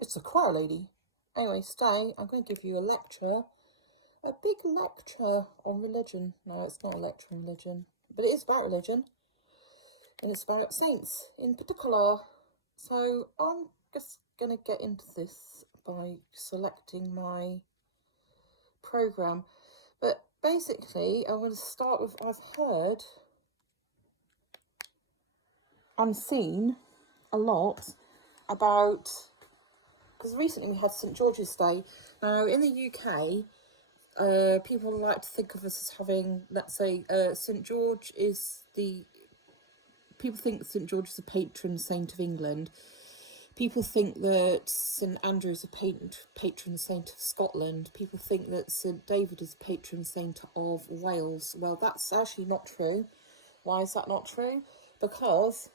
It's a choir lady. Anyway, today I'm going to give you a lecture, a big lecture on religion. No, it's not a lecture on religion, but it is about religion, and it's about saints in particular. So I'm just going to get into this by selecting my program. But basically, I'm going to start with, I've heard and seen a lot about, because recently we had St George's Day. Now in the UK, people like to think of us as having, let's say, St George is the, people think St George is the patron saint of England. People think that St Andrew is a patron saint of Scotland. People think that St David is patron saint of Wales. Well, that's actually not true. Why is that not true? Because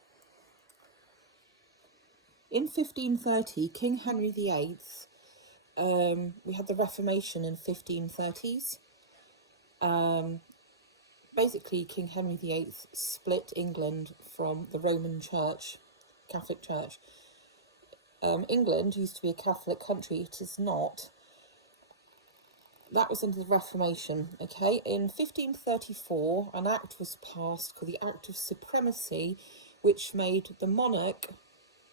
in 1530, King Henry VIII, we had the Reformation in 1530s. Basically, King Henry VIII split England from the Roman Church, Catholic Church. England used to be a Catholic country. It is not. That was under the Reformation, okay? In 1534, an act was passed called the Act of Supremacy, which made the monarch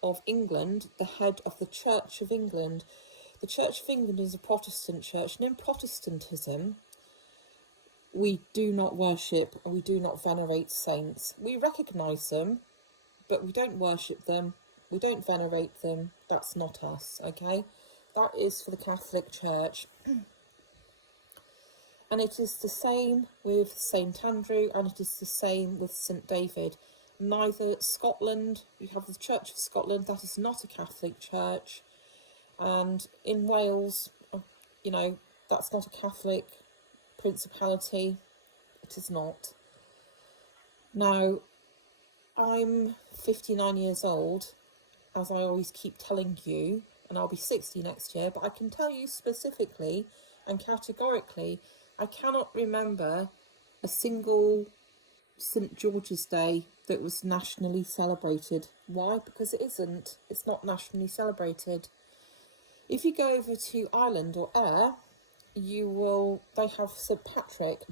of England the head of the Church of England. The Church of England is a Protestant church, and in Protestantism, we do not worship and we do not venerate saints. We recognise them, but we don't worship them. We don't venerate them. That's not us, okay? That is for the Catholic Church. And it is the same with St Andrew, and it is the same with St David. Neither Scotland, you have the Church of Scotland, that is not a Catholic church. And in Wales, you know, that's not a Catholic principality. It is not. Now, I'm 59 years old, as I always keep telling you, and I'll be 60 next year, but I can tell you specifically and categorically, I cannot remember a single St George's Day that was nationally celebrated. Why? Because it isn't. It's not nationally celebrated. If you go over to Ireland or Ayr, they have St Patrick.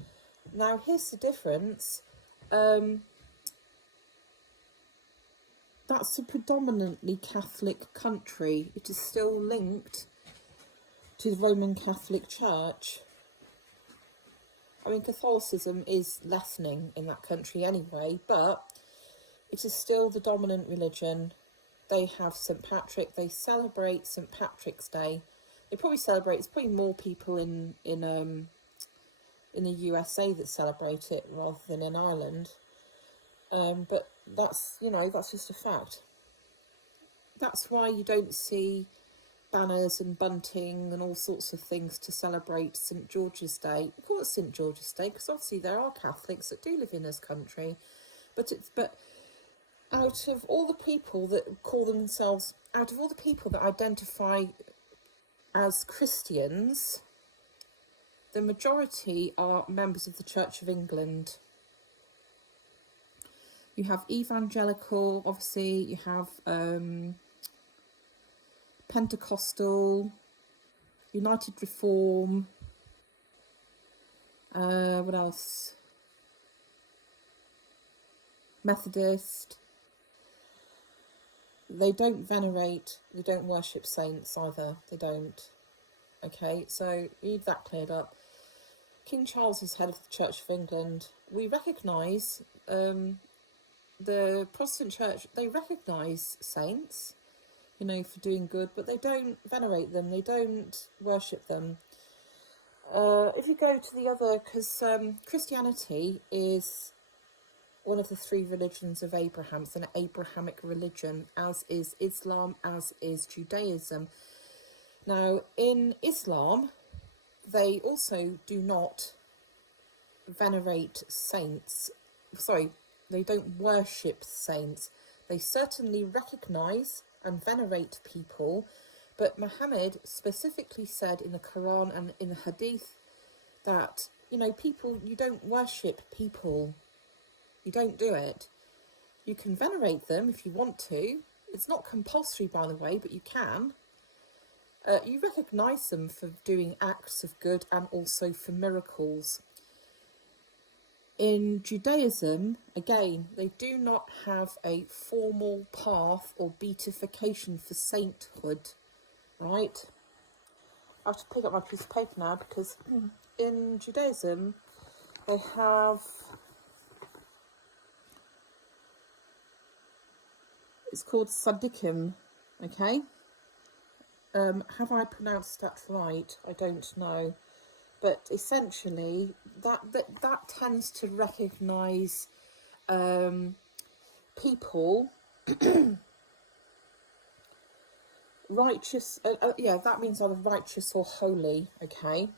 Now here's the difference. That's a predominantly Catholic country. It is still linked to the Roman Catholic Church. I mean, Catholicism is lessening in that country anyway, but it is still the dominant religion. They have St Patrick. They celebrate St Patrick's Day. They probably celebrate. It's probably more people in the USA that celebrate it rather than in Ireland. But that's, you know, that's just a fact. That's why you don't see banners and bunting and all sorts of things to celebrate St George's Day. We call it St George's Day because obviously there are Catholics that do live in this country, but out of all the people that call themselves, out of all the people that identify as Christians, the majority are members of the Church of England. You have evangelical, obviously, you have Pentecostal, United Reform, what else? Methodist. They don't venerate, they don't worship saints either, they don't. Okay, so you need that cleared up. King Charles is head of the Church of England. We recognise, the Protestant Church, they recognise saints, you know, for doing good, but they don't venerate them, they don't worship them. If you go to the other, because Christianity is one of the three religions of Abraham. It's an Abrahamic religion, as is Islam, as is Judaism. Now, in Islam, they also do not venerate saints. Sorry, they don't worship saints. They certainly recognise and venerate people, but Muhammad specifically said in the Quran and in the Hadith that, you know, people, you don't worship people. You don't do it. You can venerate them if you want to. It's not compulsory, by the way, but you can. You recognise them for doing acts of good and also for miracles. In Judaism, again, they do not have a formal path or beatification for sainthood, right? I have to pick up my piece of paper now because in Judaism, they have, it's called Tzaddikim, okay? Have I pronounced that right? I don't know. But essentially, that tends to recognise people righteous. Yeah, that means either righteous or holy. Okay,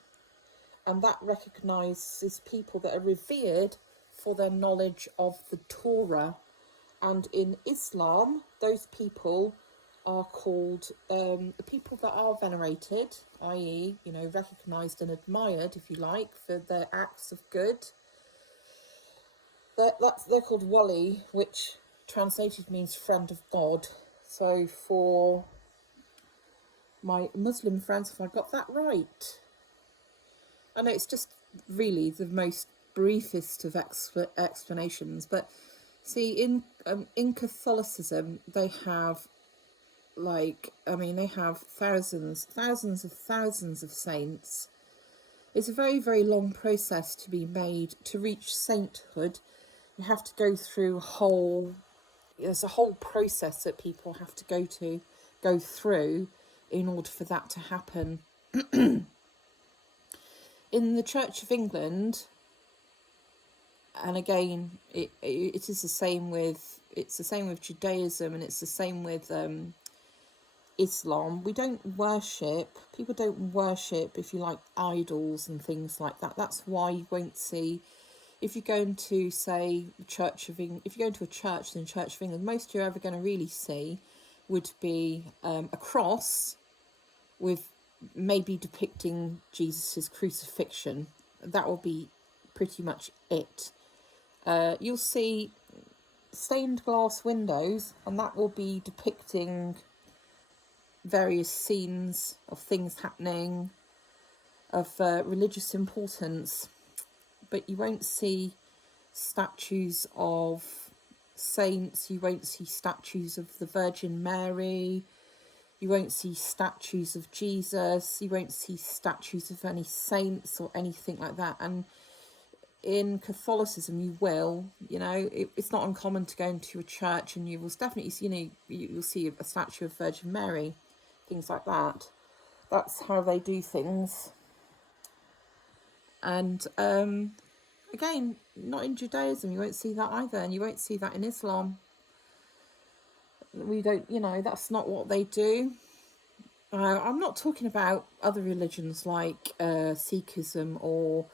and that recognises people that are revered for their knowledge of the Torah. And in Islam, those people are called the people that are venerated, i.e., you know, recognised and admired, if you like, for their acts of good. They're called wali, which translated means friend of God. So for my Muslim friends, have I got that right? I know it's just really the most briefest of explanations, but see, in Catholicism, they have they have thousands of saints. It's a very, very long process to be made to reach sainthood. You have to go through there's a whole process that people have to go through in order for that to happen. In the Church of England, and again, it is the same with Judaism, and it's the same with Islam. People don't worship, if you like, idols and things like that. That's why you won't see, if you go into, say, if you go into a church in the Church of England, most you're ever going to really see would be a cross with maybe depicting Jesus's crucifixion. That will be pretty much it. You'll see stained glass windows, and that will be depicting various scenes of things happening of religious importance, but you won't see statues of saints, you won't see statues of the Virgin Mary, you won't see statues of Jesus, you won't see statues of any saints or anything like that. And in Catholicism, you will, it's not uncommon to go into a church and you will definitely, you'll see a statue of Virgin Mary, things like that. That's how they do things. And again, not in Judaism, you won't see that either, and you won't see that in Islam. We don't, that's not what they do. I'm not talking about other religions like Sikhism or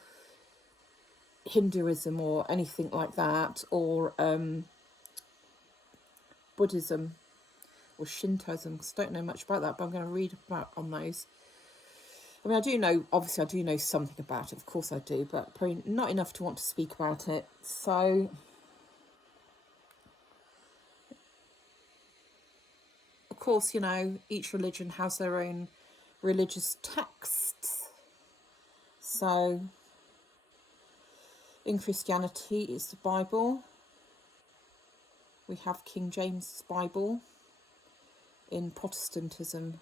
Hinduism or anything like that, or Buddhism or Shintoism, because I don't know much about that, but I'm going to read about on those. I mean, I do know something about it, of course I do, but probably not enough to want to speak about it. So, of course, each religion has their own religious texts. So, in Christianity, it's the Bible. We have King James' Bible. In Protestantism,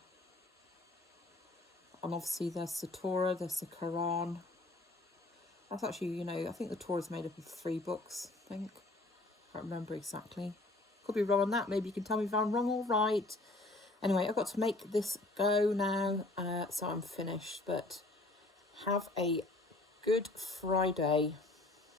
and obviously there's the Torah, there's the Quran. That's actually, I think the Torah is made up of 3 books, I think. Can't remember exactly. Could be wrong on that. Maybe you can tell me if I'm wrong or right. Anyway, I've got to make this go now, so I'm finished. But have a good Friday.